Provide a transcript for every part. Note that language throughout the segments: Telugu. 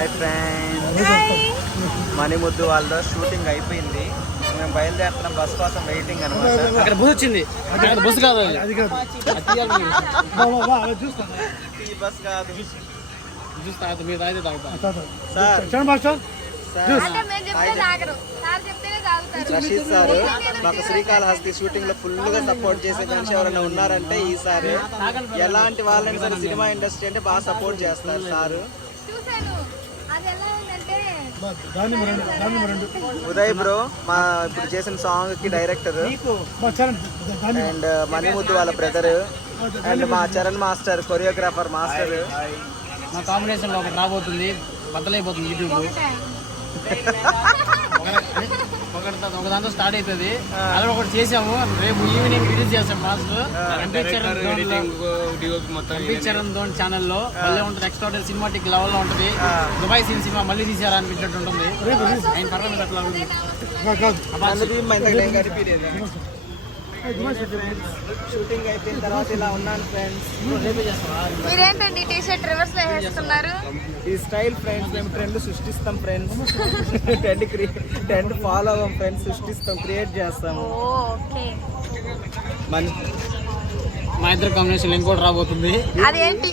హాయ్ ఫ్రెండ్స్, మణిముద్దు వాళ్ళ షూటింగ్ అయిపోయింది. మేము బయలుదేరుతున్నాం, బస్ కోసం వెయిటింగ్ అనమాట. అక్కడ బస్ వచ్చింది, బస్ కాదు ఈ బస్ కాదు. చూస్తా మీరు అయితే తాగుతా. రషీద్ సార్ మాకు శ్రీకాళహస్తి షూటింగ్ లో ఫుల్ గా సపోర్ట్ చేసే మనిషి ఎవరైనా ఉన్నారంటే ఈసారి. ఎలాంటి వాళ్ళని సరే సినిమా ఇండస్ట్రీ అంటే బాగా సపోర్ట్ చేస్తారు సారు. ఉదయ్ బ్రో మా ఇప్పుడు చేసిన సాంగ్ కి డైరెక్టర్ అండ్ మణిముద్దు వాళ్ళ బ్రదర్ అండ్ మా చరణ్ మాస్టర్ కొరియోగ్రాఫర్ మాస్టర్. మా కాంబినేషన్ లో ఒకటి రాబోతుంది, బద్దలైపోతుంది యూట్యూబ్. ఒక దాంతో స్టార్ట్ అవుతుంది, అలా ఒకటి చేసాము. రేపు ఈవినింగ్ రిలీజ్ చేస్తాం. మాస్టర్ చరణ్ ధోన్ ఛానల్లో మళ్ళీ ఉంటుంది. ఎక్స్ట్రాడనరీ సినిమాటిక్ లెవెల్ లో ఉంటుంది. దుబాయ్ సీన్ సినిమా మళ్ళీ తీసారా అనిపించినట్టు ఉంటుంది. ఆయన పర్వాలేదు అట్లా షూటింగ్ అయిపోయిన తర్వాత ఇలా ఉన్నాను ఫ్రెండ్స్. మీరేంటండి టీ షర్ట్ రివర్స్ లో వేసుకున్నారు? ఈ స్టైల్ ఫ్రెండ్స్, మేము ట్రెండ్ సృష్టిస్తాం ఫ్రెండ్స్. ట్రెండ్ ఫాలో అవ్వం ఫ్రెండ్స్, సృష్టిస్తాం, క్రియేట్ చేస్తాము. మా ఇద్దరు కాంబినేషన్ ఇంకోటి రాబోతుంది. అదేంటి?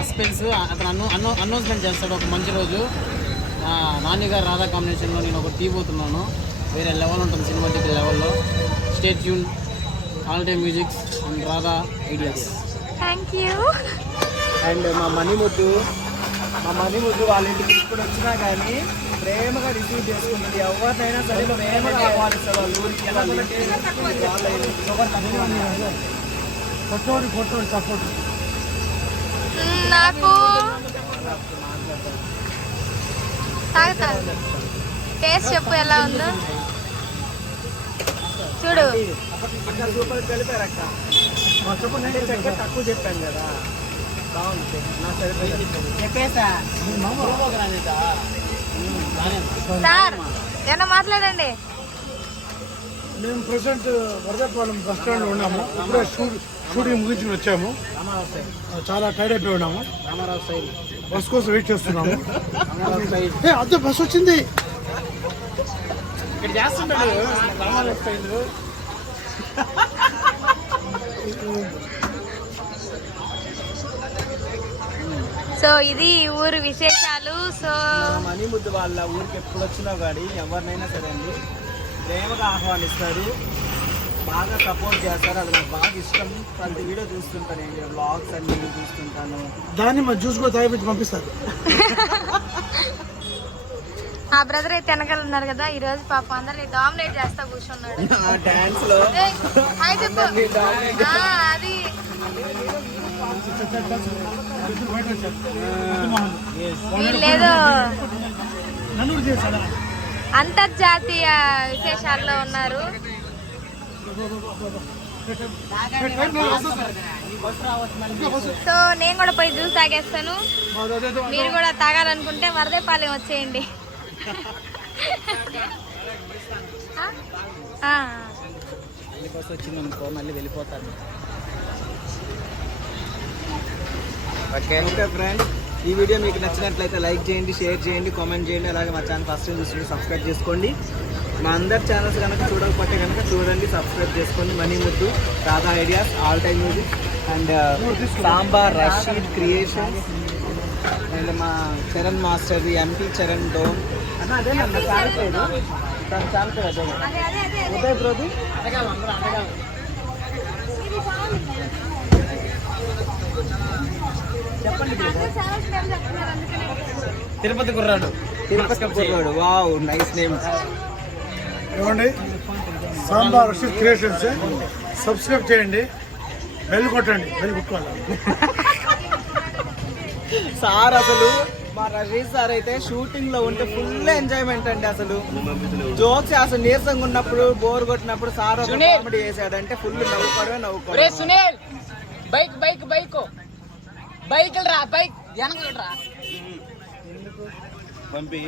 సస్పెన్స్. అతను అనౌన్స్మెంట్ చేస్తాడు ఒక మంచి రోజు. నాని గారు రాధా కాంబినేషన్ లో నేను ఒకటి తీయబోతున్నాను. వేరే లెవెల్ ఉంటుంది, సినిమాటిక్ లెవెల్లో. Stay tune, all time musics and Radha ideas. Thank you. And మా మణిముద్దు వాళ్ళ ఇంటికి ఇప్పుడు వచ్చినా కానీ ప్రేమగా రిసీవ్ చేసుకుంటుంది. ఎవరినైనా సరే ప్రేమగా ఆహ్వానిస్తారు వాళ్ళ ఊరికి. నాకు టేస్ట్ చెప్పు ఎలా ఉందో చూడు. సూపర్ కలిపారు అక్క. చక్కెర తక్కువ చెప్పాను కదా, బాగుంది. సార్ ఏమన్నా మాట్లాడండి. మేము ప్రెసెంట్ వరదపాలెం బస్ స్టాండ్ ఉన్నాము. ఇప్పుడే షూటింగ్ ముగించుకుని వచ్చాము. చాలా టైర్డ్ అయిపోయి ఉన్నాము. బస్ కోసం వెయిట్ చేస్తున్నాము. అదే బస్ వచ్చింది. ఇక్కడ చేస్తుంటాడు. సో ఇది ఊరు విశేషాలు. సో మణిముద్దు వాళ్ళ ఊరికి ఎప్పుడు వచ్చినా కానీ ఎవరినైనా సరే అండి ప్రేమగా ఆహ్వానిస్తారు, బాగా సపోర్ట్ చేస్తారు. అది నాకు బాగా ఇష్టం. ప్రతి వీడియో చూస్తుంటాను, నేను వ్లాగ్స్ అన్ని చూస్తుంటాను. దాన్ని మరి జ్యూస్ కూడా తాగిపించి పంపిస్తారు. ఆ బ్రదర్ అయితే వెనకాల ఉన్నారు కదా, ఈ రోజు పాపం అందరినీ డామినేట్ చేస్తా కూర్చున్నాడు. డాన్స్ లో హాయ్ చెప్పు. అది వీళ్ళేదో అంతర్జాతీయ విశేషాల్లో ఉన్నారు. సో నేను కూడా పోయి జ్యూస్ తాగేస్తాను. మీరు కూడా తాగాలనుకుంటే వరదేపాలెం వచ్చేయండి. వచ్చింది అనుకో మళ్ళీ వెళ్ళిపోతాను. ఓకే ఫ్రెండ్స్, ఈ వీడియో మీకు నచ్చినట్లయితే లైక్ చేయండి, షేర్ చేయండి, కామెంట్ చేయండి. అలాగే మా ఛానల్ ఫస్ట్ టైం చూసి సబ్స్క్రైబ్ చేసుకోండి. మా అందరి ఛానల్స్ కనుక చూడకపోతే కనుక చూడండి, సబ్స్క్రైబ్ చేసుకోండి. Manimuddu, Radha ideas, all time music and Sambar Rasheed creations and మా చరణ్ మాస్టర్ ఎంపీ చరణ్ ధోన్. అదే నన్న ఛానల్ పేరు, తన ఛానల్ పేరు అదే ఉదయ్ బ్రోది. తిరుపతి కుర్రాడు. Wow, nice name. ఏమండి, సాంబార్ రషీద్ క్రియేషన్స్ సబ్స్క్రైబ్ చేయండి, బెల్ కొట్టండి. బెల్ కొట్టుకోవాలి సార్. అసలు మా రషీద్ సార్ అయితే షూటింగ్ లో ఉంటే ఫుల్ ఎంజాయ్మెంట్ అండి. అసలు జోక్స్ అసలు నీరసంగా ఉన్నప్పుడు, బోర్ కొట్టినప్పుడు సార్ కామెడీ చేశాడంటే ఫుల్ నవ్వుకోవడమే. Sunil bike bike bike bike రా, బైక్ వెనక రా. పంపి